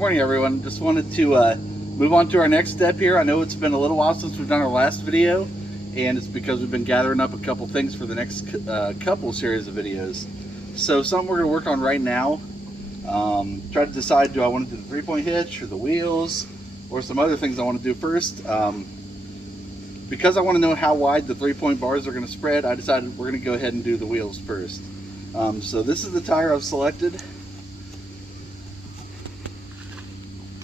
morning, everyone. Just wanted to move on to our next step here. I know it's been a little while since we've done our last video, and it's because we've been gathering up a couple things for the next couple series of videos. So something we're going to work on right now, try to decide, do I want to do the 3-point hitch or the wheels or some other things I want to do first. Because I want to know how wide the 3-point bars are going to spread, I decided we're going to go ahead and do the wheels first. So this is the tire I've selected.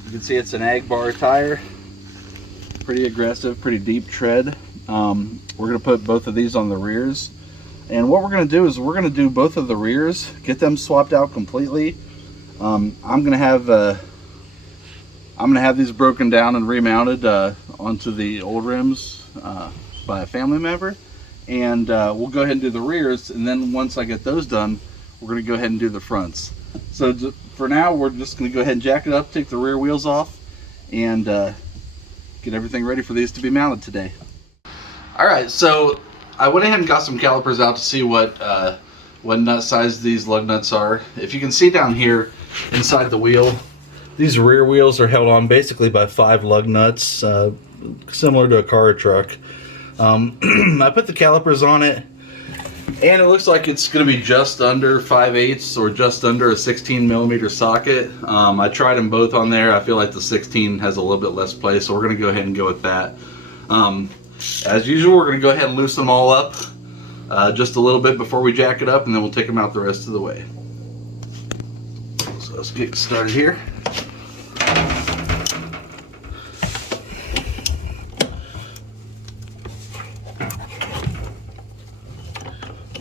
You can see it's an ag bar tire, pretty aggressive, pretty deep tread. We're going to put both of these on the rears, and what we're going to do is we're going to do both of the rears, get them swapped out completely. I'm going to have these broken down and remounted onto the old rims by a family member, and we'll go ahead and do the rears, and then once I get those done, we're going to go ahead and do the fronts. So for now, we're just going to go ahead and jack it up, take the rear wheels off, and get everything ready for these to be mounted today. Alright, so I went ahead and got some calipers out to see what nut size these lug nuts are. If you can see down here inside the wheel, these rear wheels are held on basically by 5 lug nuts, similar to a car or truck. I put the calipers on it, and it looks like it's going to be just under 5/8 or just under a 16mm socket. I tried them both on there. I feel like the 16 has a little bit less play, so we're going to go ahead and go with that. As usual, we're going to go ahead and loosen them all up just a little bit before we jack it up, and then we'll take them out the rest of the way. So let's get started here.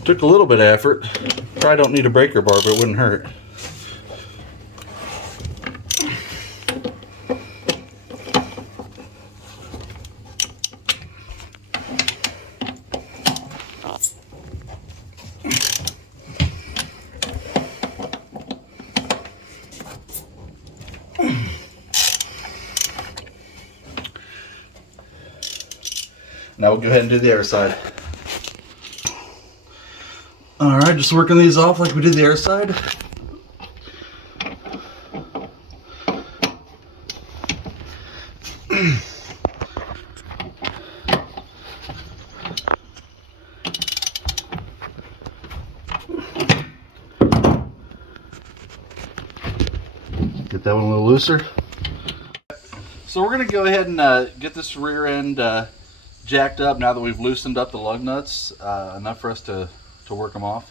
Took a little bit of effort. Probably don't need a breaker bar, but it wouldn't hurt. Now we'll go ahead and do the other side. Alright, just working these off like we did the air side. Get that one a little looser. So we're going to go ahead and get this rear end jacked up now that we've loosened up the lug nuts enough for us to work them off.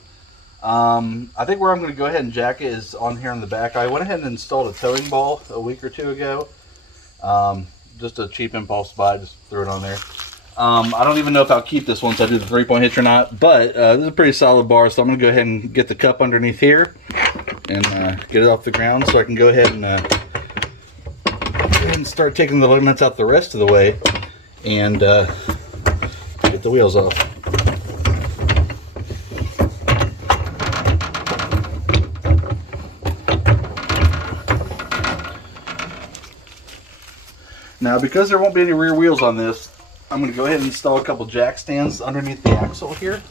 I think where I'm going to go ahead and jack it is on here in the back. I went ahead and installed a towing ball a week or two ago. Just a cheap impulse buy, just threw it on there. I don't even know if I'll keep this once I do the 3-point hitch or not, but this is a pretty solid bar, so I'm going to go ahead and get the cup underneath here and get it off the ground so I can go ahead and start taking the lug nuts out the rest of the way and get the wheels off. Now, because there won't be any rear wheels on this, I'm going to go ahead and install a couple jack stands underneath the axle here.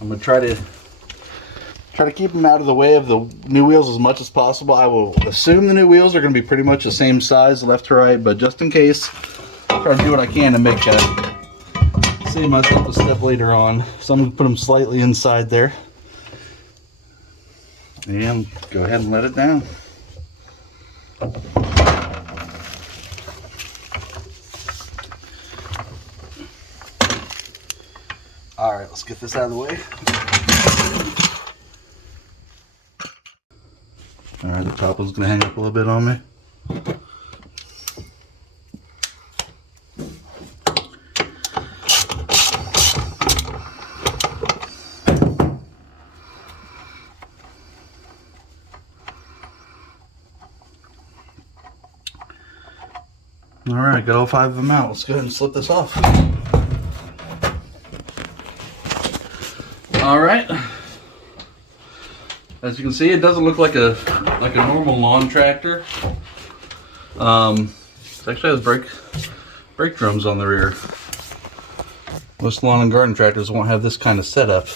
I'm going to try to keep them out of the way of the new wheels as much as possible. I will assume the new wheels are going to be pretty much the same size left to right, but just in case, I'll try to do what I can to make save myself a step later on. So I'm going to put them slightly inside there and go ahead and let it down. Alright, let's get this out of the way. Alright, the top one's going to hang up a little bit on me. Alright, got all 5 of them out. Let's go ahead and slip this off. Alright, as you can see, it doesn't look like a normal lawn tractor. It actually has brake drums on the rear. Most lawn and garden tractors won't have this kind of setup.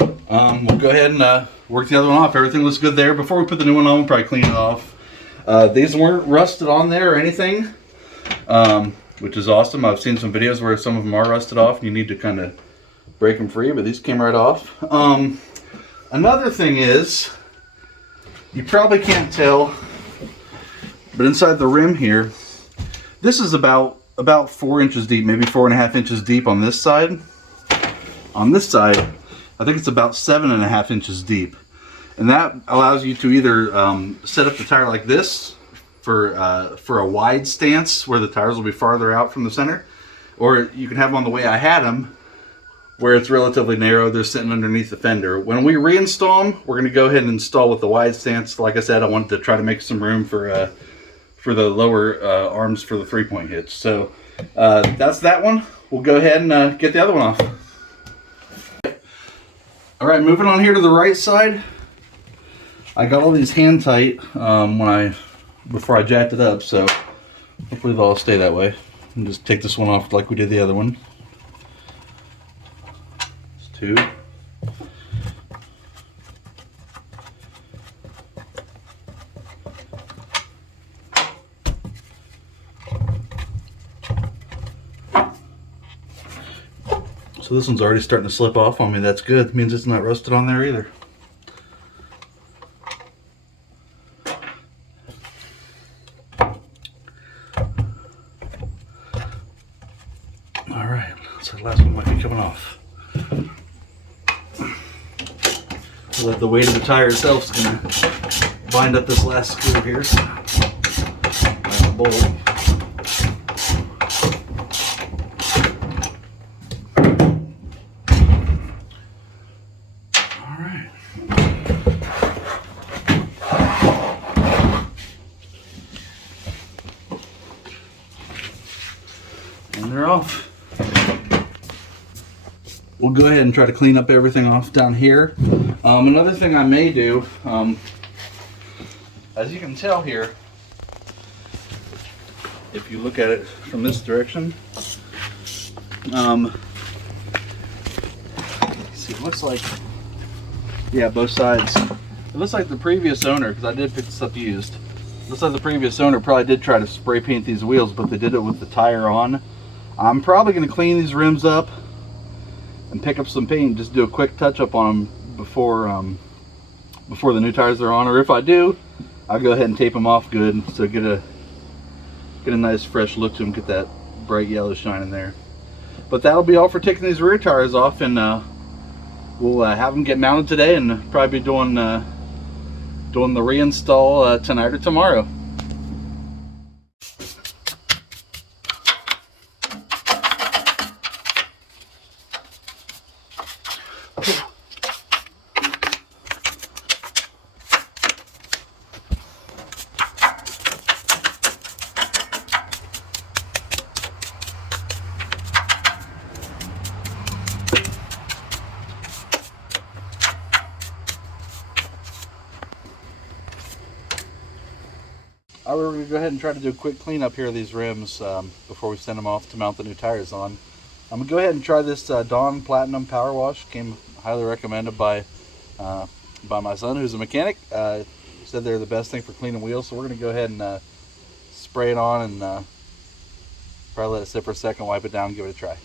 We'll go ahead and work the other one off. Everything looks good there. Before we put the new one on, we'll probably clean it off. These weren't rusted on there or anything, which is awesome. I've seen some videos where some of them are rusted off and you need to kind of break them free, but these came right off. Another thing is, you probably can't tell, but inside the rim here, this is about 4 inches deep, maybe 4.5 inches deep on this side. On this side, I think it's about 7.5 inches deep. And that allows you to either set up the tire like this for a wide stance where the tires will be farther out from the center, or you can have them on the way I had them, where it's relatively narrow. They're sitting underneath the fender. When we reinstall them, we're going to go ahead and install with the wide stance. Like I said, I wanted to try to make some room for the lower arms for the 3-point hitch. So that's that one. We'll go ahead and get the other one off. All right, moving on here to the right side. I got all these hand tight before I jacked it up, so hopefully they'll all stay that way. And just take this one off like we did the other one. It's 2. So this one's already starting to slip off on me. That's good. It means it's not rusted on there either. Alright, so the last one might be coming off. Let the weight of the tire itself is going to bind up this last screw here. Like a bolt. Alright. And they're off. We'll go ahead and try to clean up everything off down here. Another thing I may do, as you can tell here, if you look at it from this direction, see, it looks like, yeah, both sides. It looks like the previous owner, because I did pick this up used, looks like the previous owner probably did try to spray paint these wheels, but they did it with the tire on. I'm probably going to clean these rims up and pick up some paint, just do a quick touch up on them before the new tires are on, or if I do, I'll go ahead and tape them off good, so get a nice fresh look to them, get that bright yellow shine in there. But that'll be all for taking these rear tires off, and we'll have them get mounted today, and probably be doing the reinstall tonight or tomorrow. We're going to go ahead and try to do a quick cleanup here of these rims before we send them off to mount the new tires on. I'm going to go ahead and try this Dawn Platinum Power Wash. Came highly recommended by my son, who's a mechanic. He said they're the best thing for cleaning wheels, so we're going to go ahead and spray it on and probably let it sit for a second, wipe it down, and give it a try.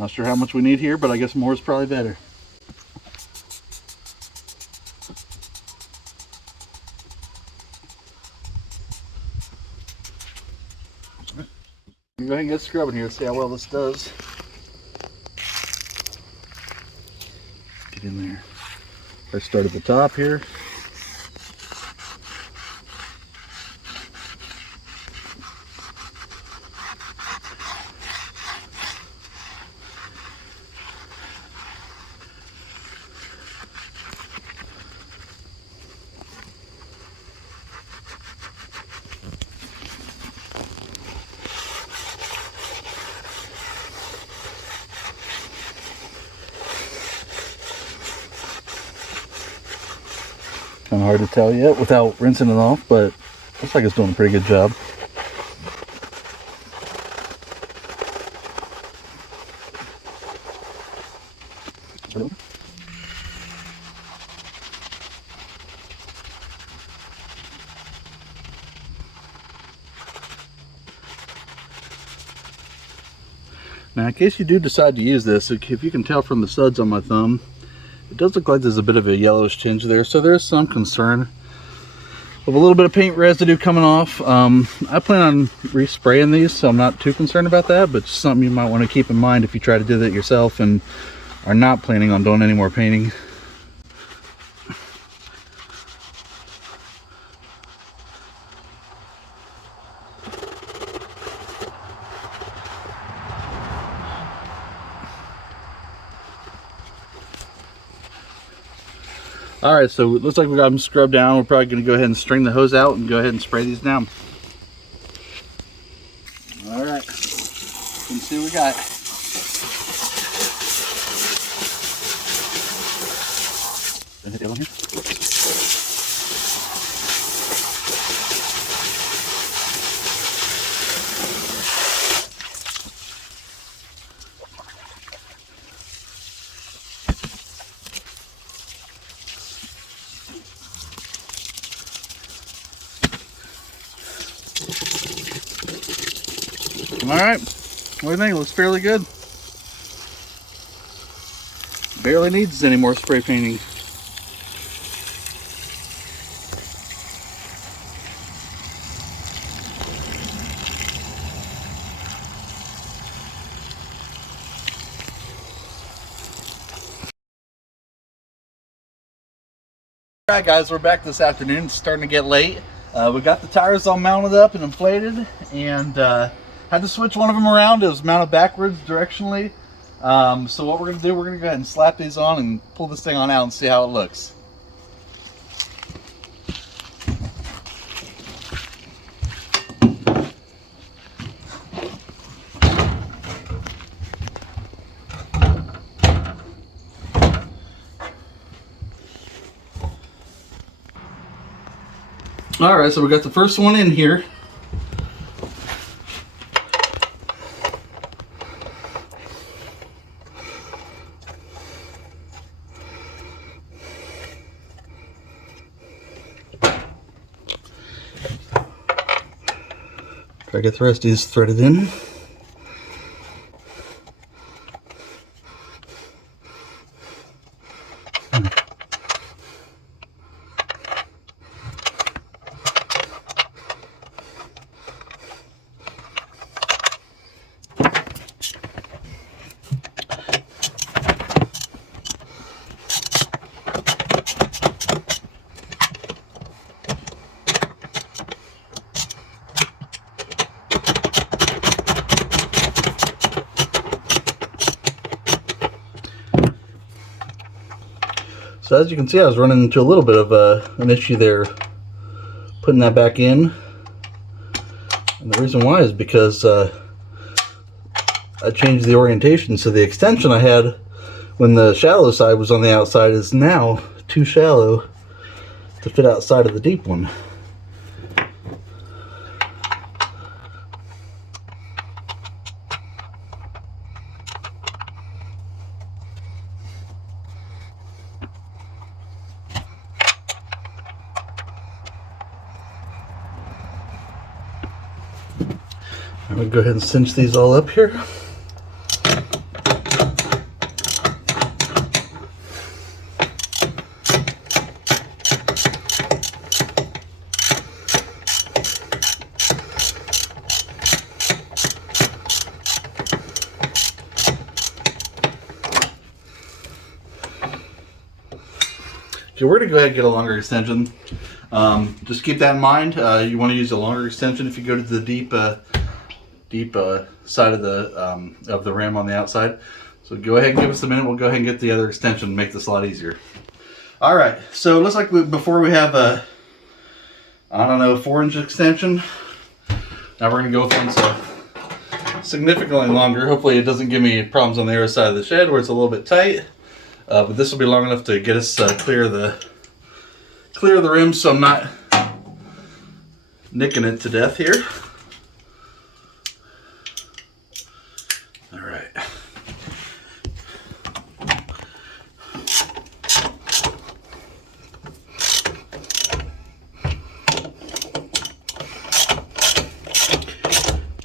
Not sure how much we need here, but I guess more is probably better. Go ahead and get scrubbing here, see how well this does. Get in there. I start at the top here. Kind of hard to tell yet without rinsing it off, but looks like it's doing a pretty good job. Now, in case you do decide to use this, if you can tell from the suds on my thumb, it does look like there's a bit of a yellowish tinge there, so there's some concern of a little bit of paint residue coming off. I plan on respraying these, so I'm not too concerned about that, but just something you might want to keep in mind if you try to do that yourself and are not planning on doing any more painting. Alright, so it looks like we got them scrubbed down. We're probably going to go ahead and string the hose out and go ahead and spray these down. Alright, let's see what we got. Hit the other one here. Alright, what do you think? It looks fairly good. Barely needs any more spray painting. Alright guys, we're back this afternoon. It's starting to get late. We got the tires all mounted up and inflated, and had to switch one of them around. It was mounted backwards directionally. So what we're going to do, we're going to go ahead and slap these on and pull this thing on out and see how it looks. Alright, so we got the first one in here. Try to get the rest of these threaded in. So as you can see, I was running into a little bit of an issue there putting that back in. And the reason why is because I changed the orientation. So the extension I had when the shallow side was on the outside is now too shallow to fit outside of the deep one. I'm going to go ahead and cinch these all up here. Okay, we're going to go ahead and get a longer extension. Just keep that in mind. You want to use a longer extension if you go to the deep side of the ram on the outside. So go ahead and give us a minute. We'll go ahead and get the other extension and make this a lot easier. All right, so it looks like before we have a, I don't know, 4-inch extension. Now we're gonna go with one so significantly longer. Hopefully it doesn't give me problems on the other side of the shed where it's a little bit tight. But this will be long enough to get us clear clear the rim so I'm not nicking it to death here. All right.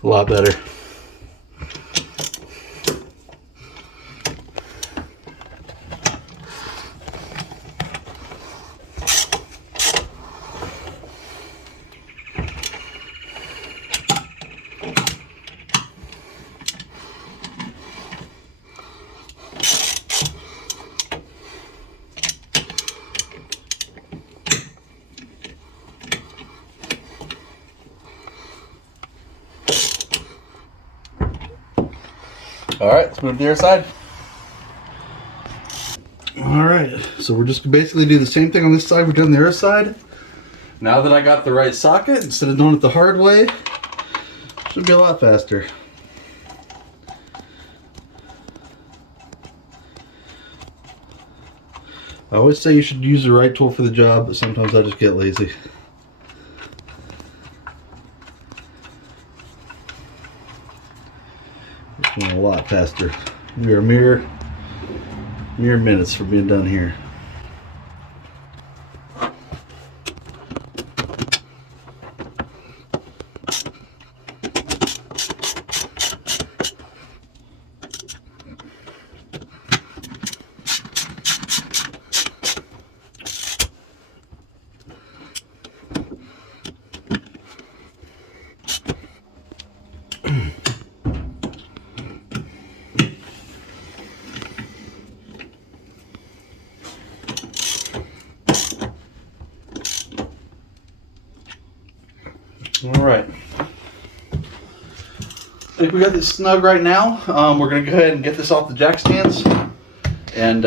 A lot better. All right, let's move to the other side. All right, so we're just basically do the same thing on this side we've done the other side. Now that I got the right socket, instead of doing it the hard way, should be a lot faster. I always say you should use the right tool for the job, but sometimes I just get lazy. It's going a lot faster. We are mere minutes from being done here. All right, I think we got this snug right now. We're gonna go ahead and get this off the jack stands and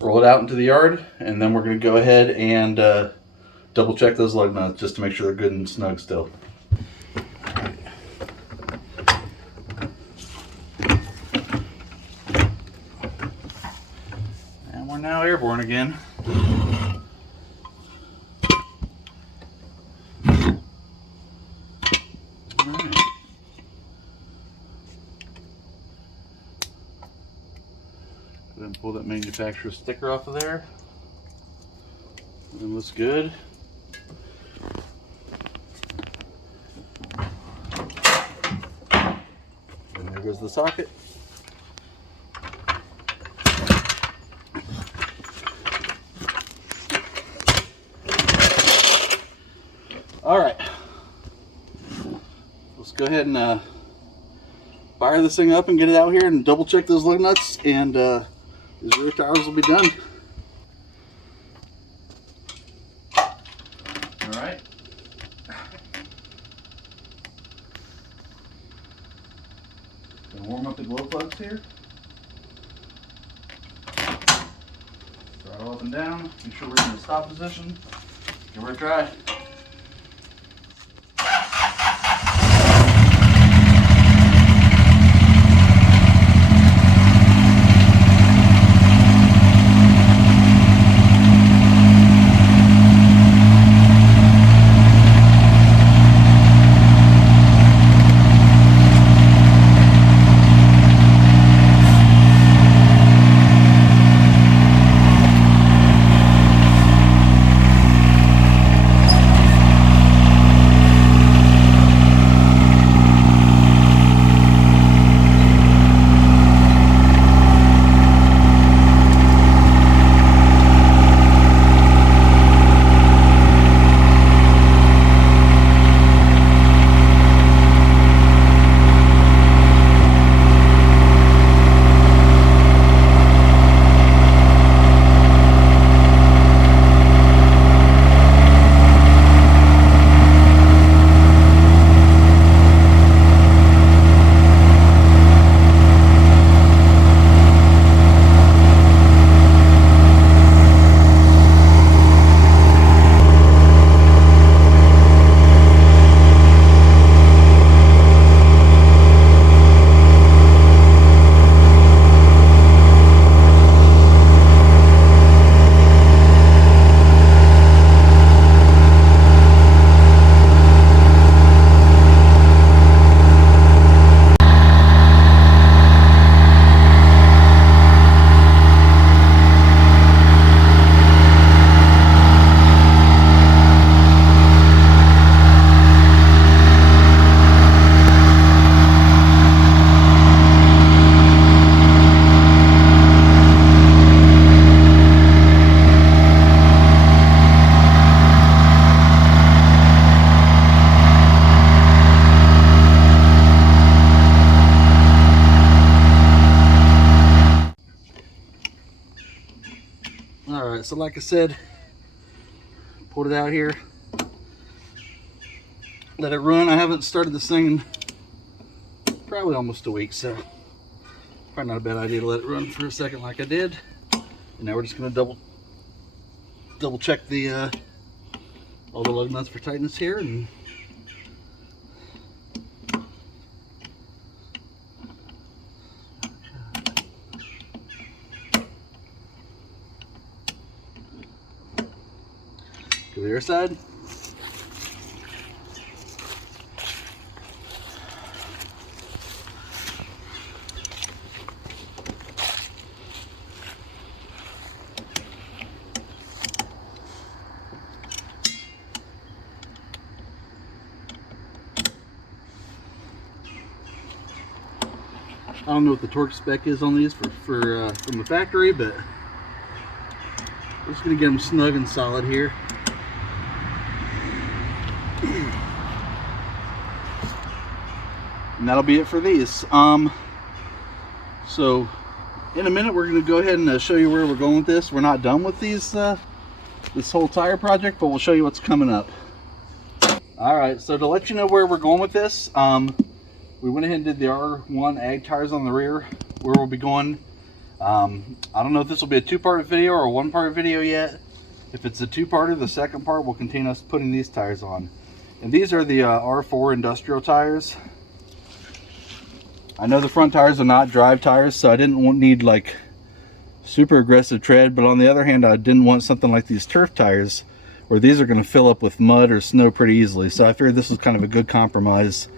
roll it out into the yard, and then we're gonna go ahead and double check those lug nuts just to make sure they're good and snug still. And we're now airborne again. Then pull that manufacturer's sticker off of there. It looks good. And there goes the socket. All right. Let's go ahead and fire this thing up and get it out here and double check those lug nuts, and these rear tires will be done. All right. Gonna warm up the glow plugs here. Throttle up and down. Make sure we're in the stop position. Give her a try. so like I said, pulled it out here, let it run. I haven't started this thing in probably almost a week, so probably not a bad idea to let it run for a second like I did. And now we're just going to double check the all the lug nuts for tightness here, and to the other side. I don't know what the torque spec is on these from the factory, but I'm just going to get them snug and solid here. And that'll be it for these. So in a minute we're going to go ahead and show you where we're going with this. We're not done with these this whole tire project, but we'll show you what's coming up. Alright, so to let you know where we're going with this, we went ahead and did the R1 ag tires on the rear, where we'll be going. I don't know if this will be a two-part video or a one-part video yet. If it's a two-parter, the second part will contain us putting these tires on. And these are the R4 industrial tires. I know the front tires are not drive tires, so I didn't need like super aggressive tread, but on the other hand, I didn't want something like these turf tires where these are going to fill up with mud or snow pretty easily. So I figured this was kind of a good compromise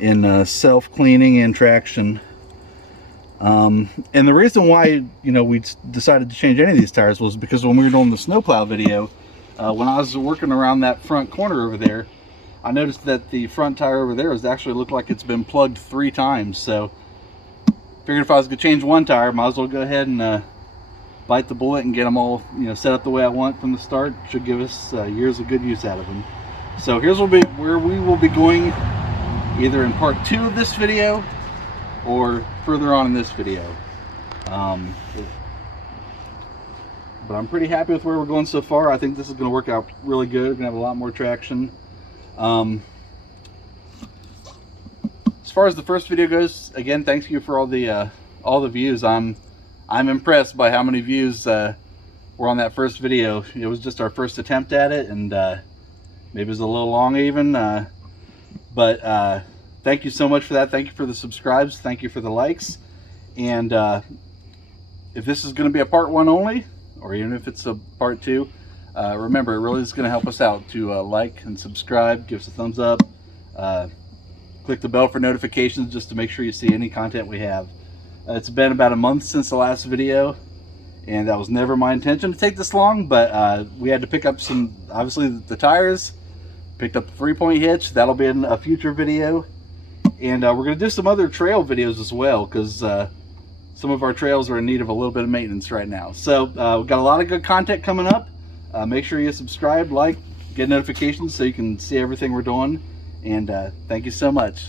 in self-cleaning and traction. And the reason why, you know, we decided to change any of these tires was because when we were doing the snowplow video, when I was working around that front corner over there, I noticed that the front tire over there actually looked like it's been plugged 3 times. So figured if I was going to change one tire, might as well go ahead and bite the bullet and get them all, you know, set up the way I want from the start. Should give us years of good use out of them. So here's where we will be going, either in part 2 of this video or further on in this video. But I'm pretty happy with where we're going so far. I think this is going to work out really good. We're going to have a lot more traction. As far as the first video goes, again, thank you for all the views. I'm impressed by how many views were on that first video. It was just our first attempt at it, and maybe it was a little long even. But thank you so much for that. Thank you for the subscribes. Thank you for the likes. And if this is going to be a part 1 only, or even if it's a part 2, remember, it really is going to help us out to like and subscribe, give us a thumbs up, click the bell for notifications just to make sure you see any content we have. It's been about a month since the last video, and that was never my intention to take this long, but we had to pick up some, obviously, the tires. Picked up the 3-point hitch. That'll be in a future video. And we're going to do some other trail videos as well, because some of our trails are in need of a little bit of maintenance right now. So we've got a lot of good content coming up. Make sure you subscribe, like, get notifications so you can see everything we're doing. And thank you so much.